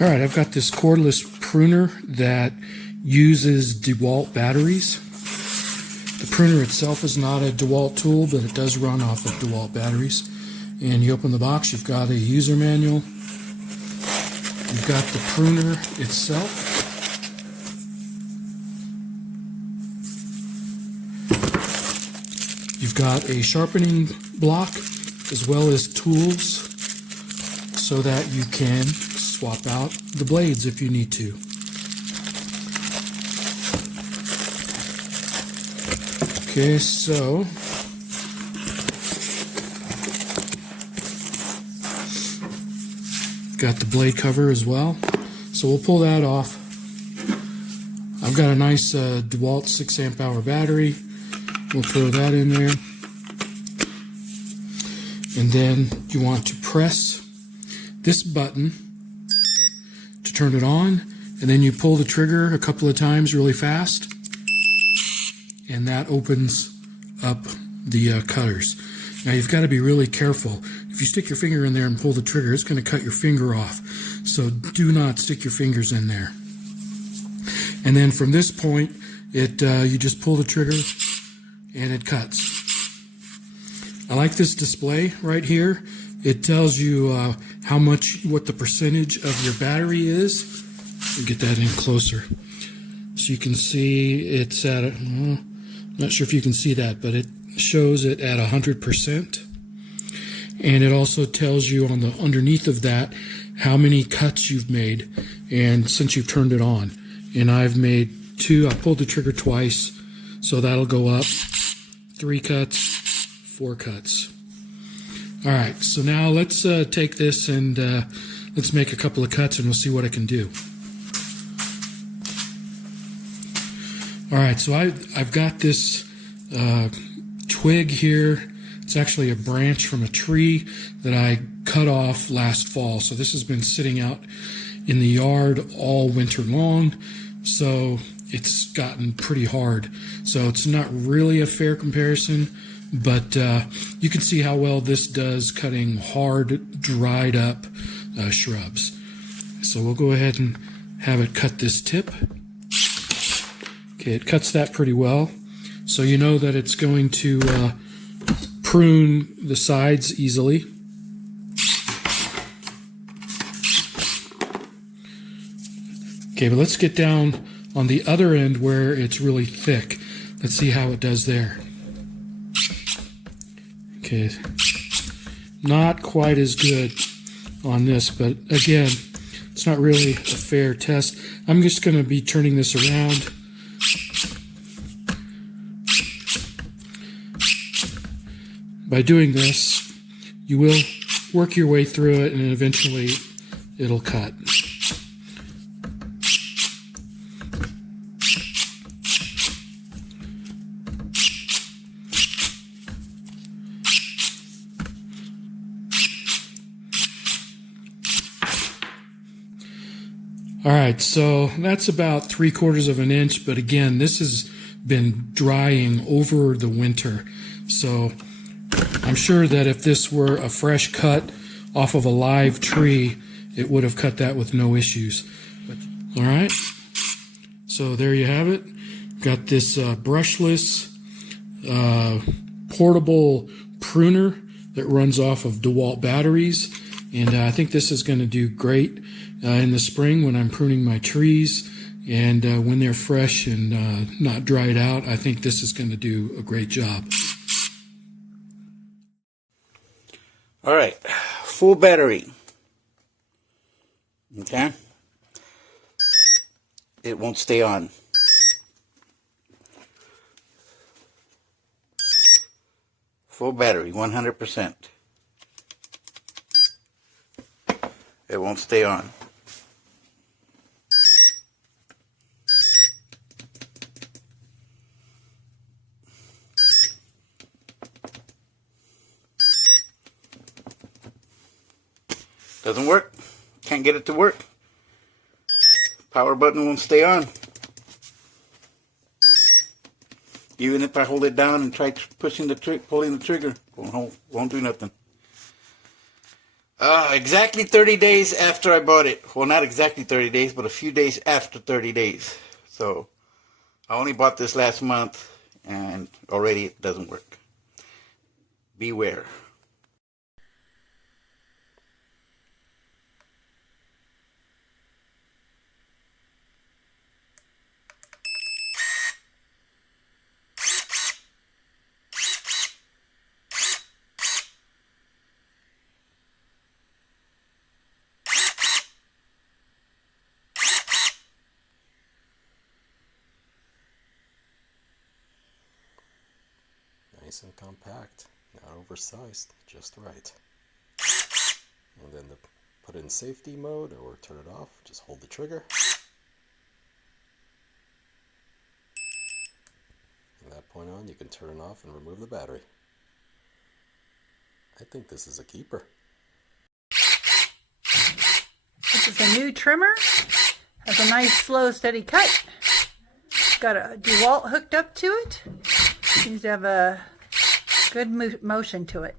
Alright, I've got this cordless pruner that uses DeWalt batteries. The pruner itself is not a DeWalt tool, but it does run off of DeWalt batteries. And you open the box, you've got a user manual. You've got the pruner itself. You've got a sharpening block as well as tools so that you can swap out the blades if you need to. Okay, so got the blade cover as well. So we'll pull that off. I've got a nice DeWalt 6 amp hour battery. We'll throw that in there. And then you want to press this button to turn it on, and then you pull the trigger a couple of times really fast, and that opens up the cutters. Now you've got to be really careful. If you stick your finger in there and pull the trigger, it's going to cut your finger off. So do not stick your fingers in there. And then from this point, you just pull the trigger and it cuts. I like this display right here. It tells you what the percentage of your battery is. Let me get that in closer. So you can see it's at, I'm not sure if you can see that, but it shows it at 100%. And it also tells you on the underneath of that how many cuts you've made and since you've turned it on. And I've made 2. I pulled the trigger twice, so that'll go up. 3 cuts, 4 cuts. All right, so now let's take this and let's make a couple of cuts and we'll see what it can do. All right, so I've got this twig here. It's actually a branch from a tree that I cut off last fall. So this has been sitting out in the yard all winter long. So it's gotten pretty hard. So it's not really a fair comparison, but you can see how well this does cutting hard, dried up shrubs. So we'll go ahead and have it cut this tip. Okay, it cuts that pretty well. So you know that it's going to prune the sides easily. Okay, but let's get down on the other end where it's really thick. Let's see how it does there. Okay, not quite as good on this, but again, it's not really a fair test. I'm just going to be turning this around. By doing this, you will work your way through it and eventually it'll cut. All right, so that's about 3/4 of an inch, but again, this has been drying over the winter. So I'm sure that if this were a fresh cut off of a live tree, it would have cut that with no issues. All right, so there you have it. Got this brushless portable pruner that runs off of DeWalt batteries, and I think this is going to do great in the spring when I'm pruning my trees, and when they're fresh and not dried out. I think this is going to do a great job. All right, full battery. Okay, it won't stay on. Full battery, 100%. It won't stay on. Doesn't work. Can't get it to work. Power button won't stay on. Even if I hold it down and try pushing the pulling the trigger, won't do nothing. Exactly 30 days after I bought it. Well, not exactly 30 days, but a few days after 30 days. So I only bought this last month, and already it doesn't work. Beware. Nice and compact, not oversized, just right. And then put it in safety mode or turn it off, just hold the trigger. From that point on, you can turn it off and remove the battery. I think this is a keeper. This is a new trimmer. Has a nice slow steady cut. It's got a DeWalt hooked up to it. Seems to have a good motion to it.